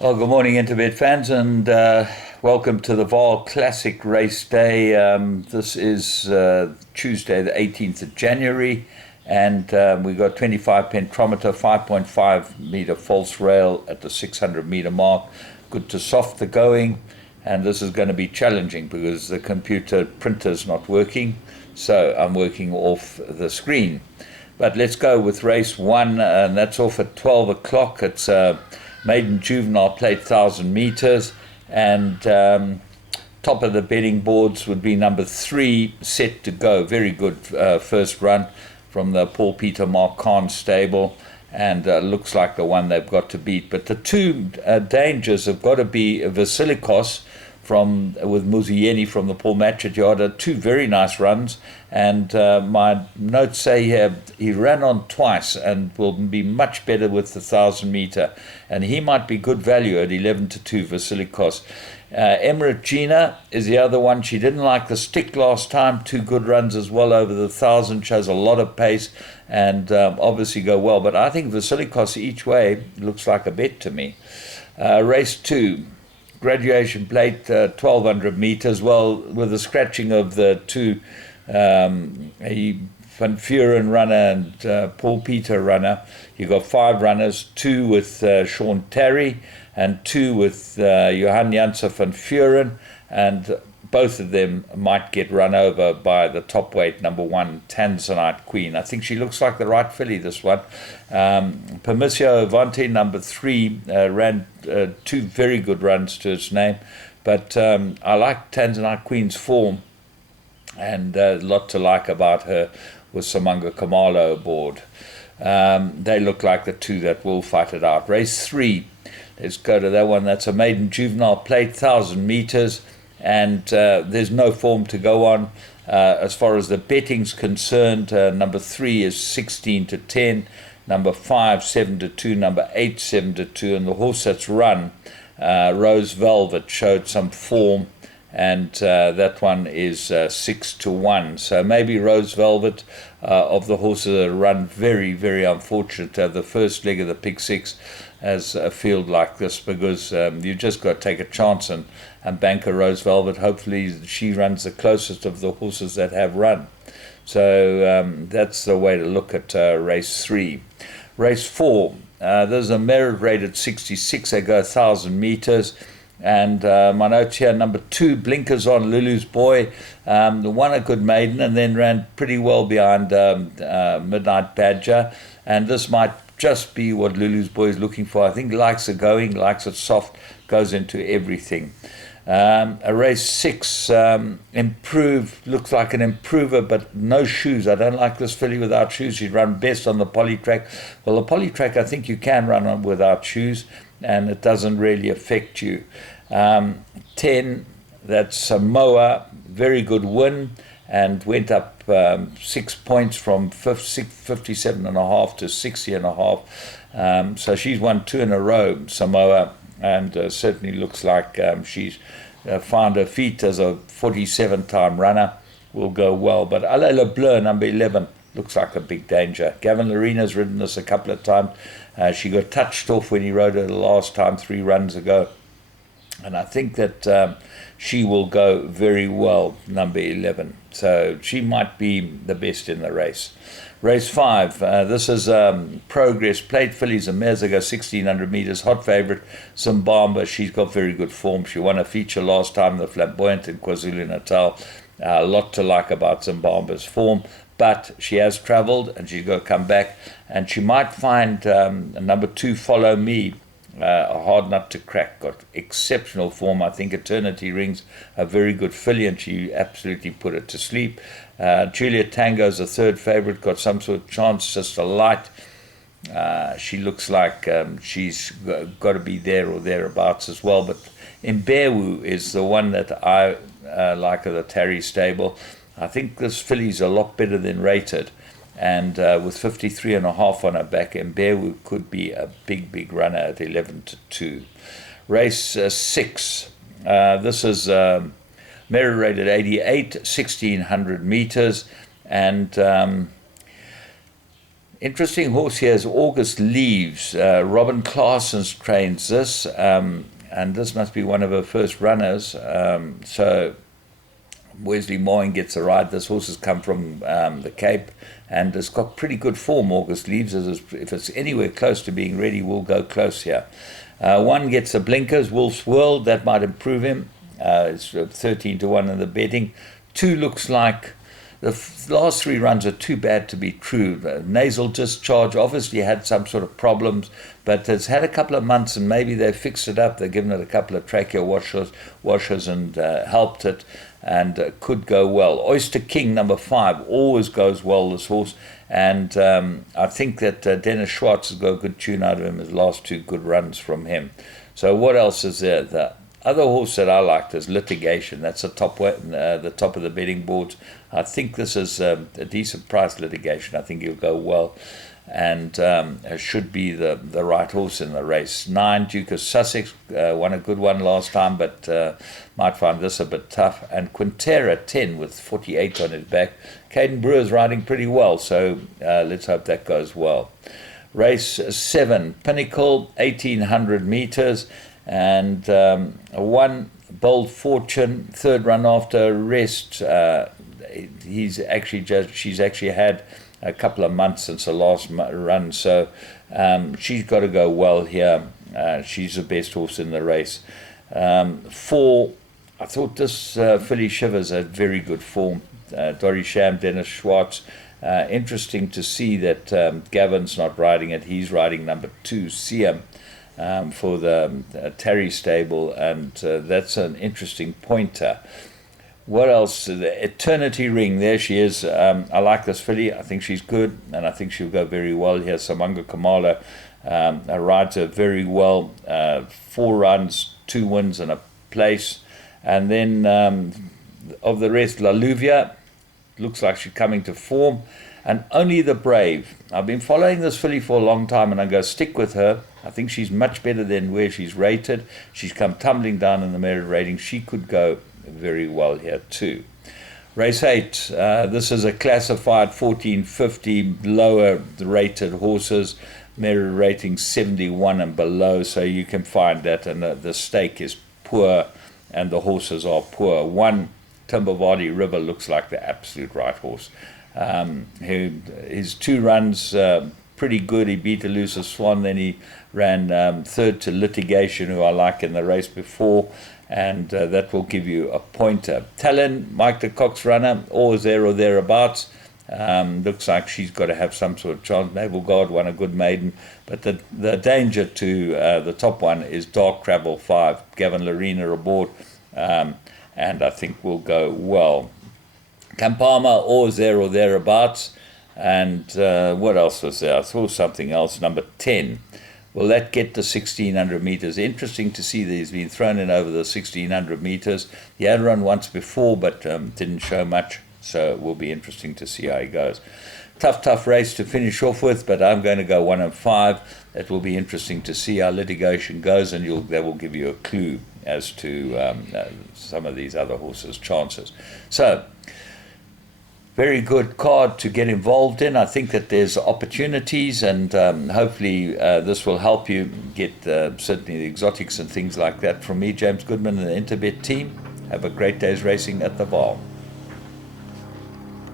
Well, good morning, Interbet fans, and welcome to the Vaal Classic Race Day. This is Tuesday, the 18th of January, and we got 25 pentometer, 5.5 meter false rail at the 600 meter mark. Good to soft the going, and this is going to be challenging because the computer printer's not working, so I'm working off the screen. But let's go with race one, and that's off at 12 o'clock. It's maiden juvenile plate 1,000 meters, and top of the betting boards would be number 3, Set to Go. Very good first run from the Paul Peter Marquand stable, and looks like the one they've got to beat. But the two dangers have got to be Vasilikos with Muzieni from the Paul Matchett yard. Two very nice runs, and my notes say he ran on twice and will be much better with the 1,000 meter, and he might be good value at 11-2 Vasilikos. Emirate Gina is the other one. She didn't like the stick last time. Two good runs as well over the 1,000. Shows a lot of pace and obviously go well. But I think Vasilikos each way looks like a bet to me. Race 2. Graduation plate, 1,200 meters. Well, with the scratching of the two, Van Furen runner and Paul Peter runner, you got 5 runners, 2 with Sean Terry and 2 with Johan Janssen van Furen, and both of them might get run over by the top weight number 1 Tanzanite Queen. I think she looks like the right filly, this one. Permisio Avante number 3 ran 2 very good runs to its name, but I like Tanzanite Queen's form, and a lot to like about her with Samanga Kamalo aboard. They look like the two that will fight it out. Race 3, let's go to that one. That's a maiden juvenile plate, 1,000 meters, and there's no form to go on. As far as the betting's concerned, number 3 is 16-10, number 5 7-2, number 8 7-2, and the horse that's run, Rose Velvet, showed some form, and that one is 6-1. So maybe Rose Velvet, of the horses that run, very, very unfortunate to have the first leg of the Pick 6 as a field like this, because you just got to take a chance and bank a Rose Velvet. Hopefully she runs the closest of the horses that have run. So that's the way to look at race 3. Race 4, there's a merit rated 66. They go 1,000 meters. And my notes here, number 2, Blinkers on, Lulu's Boy, won a good maiden and then ran pretty well behind Midnight Badger. And this might just be what Lulu's Boy is looking for. I think likes it going, likes it soft, goes into everything. A race 6, improved, looks like an improver, but no shoes. I don't like this filly without shoes. She'd run best on the poly track. Well, the poly track, I think you can run on without shoes, and it doesn't really affect you. 10, that's Samoa, very good win, and went up 6 points from 57.5 to 60.5. So she's won 2 in a row, Samoa, and certainly looks like she's found her feet as a 47-time runner. Will go well. But Alain Le Bleu, number 11, looks like a big danger. Gavin Larina's ridden this a couple of times. She got touched off when he rode her the last time 3 runs ago. And I think that she will go very well, number 11. So she might be the best in the race. Race 5, this is Progress Plate fillies and mares. They go 1,600 meters. Hot favorite, Zimbabwe. She's got very good form. She won a feature last time, the Flamboyant in KwaZulu-Natal. A lot to like about Zimbabwe's form, but she has travelled and she's got to come back, and she might find number 2, Follow Me, a hard nut to crack. Got exceptional form. I think Eternity Rings a very good filly, and she absolutely put it to sleep. Julia Tango's a third favourite, got some sort of chance, just a light. She looks like she's got to be there or thereabouts as well. But Mbewu is the one that I like of the Terry stable. I think this filly's a lot better than rated, and with 53.5 on her back, Mbewu could be a big, big runner at 11-2. Race 6, this is merit rated 88, 1,600 meters, and Interesting horse here is August Leaves. Robin Claessens trains this, and this must be one of her first runners. So Wesley Moyne gets a ride. This horse has come from the Cape and it's got pretty good form. August Leaves, if it's anywhere close to being ready, will go close here. One gets the blinkers, Wolf's World, that might improve him. It's 13-1 in the betting. Two looks like the last three runs are too bad to be true. Nasal discharge obviously had some sort of problems, but it's had a couple of months and maybe they've fixed it up. They've given it a couple of trachea washers and helped it, and could go well. Oyster King, number 5, always goes well, this horse. And I think that Dennis Schwartz has got a good tune out of him. His last 2 good runs from him. So what else is there? The other horse that I liked is Litigation. That's the top of the betting boards. I think this is a decent price, Litigation. I think he'll go well, and should be the right horse in the race. 9, Duke of Sussex, won a good one last time, but might find this a bit tough. And Quintera, 10, with 48 on his back. Caden Brewer's riding pretty well, so let's hope that goes well. Race 7, Pinnacle, 1,800 meters. And 1, Bold Fortune, 3rd run after rest. She's actually had a couple of months since the last run, so she's got to go well here. She's the best horse in the race. 4, I thought this filly Shivers had very good form. Dory Sham, Dennis Schwartz. Interesting to see that Gavin's not riding it. He's riding number 2, Siam. For the Terry stable, and that's an interesting pointer. What else? The Eternity Ring, there she is. I like this filly. I think she's good, and I think she'll go very well here. Samanga Kamala rides her very well. 4 runs, 2 wins, and a place. And then of the rest, La Luvia looks like she's coming to form. And Only the Brave. I've been following this filly for a long time, and I'm going to stick with her. I think she's much better than where she's rated. She's come tumbling down in the merit rating. She could go very well here too. Race 8. This is a classified 1450 lower rated horses. Merit rating 71 and below, so you can find that. And the stake is poor, and the horses are poor. 1, Timbavati River looks like the absolute right horse. His 2 runs pretty good. He beat Elusive Swan, then he ran 3rd to Litigation, who I like in the race before, and that will give you a pointer. Talon, Mike the Cox runner, always there or thereabouts. Looks like she's got to have some sort of chance. Naval Guard won a good maiden, but the danger to the top one is Dark Travel 5. Gavin Lorena aboard, and I think will go well. Campama, always there or thereabouts. And what else was there? I saw something else. Number 10. Will that get to 1,600 meters? Interesting to see that he's been thrown in over the 1,600 meters. He had run once before, but didn't show much. So it will be interesting to see how he goes. Tough race to finish off with, but I'm going to go 1 and 5. It will be interesting to see how Litigation goes, and that will give you a clue as to some of these other horses' chances. So, very good card to get involved in. I think that there's opportunities, and hopefully this will help you get certainly the exotics and things like that. From me, James Goodman, and the Interbet team, have a great day's racing at the Vaal.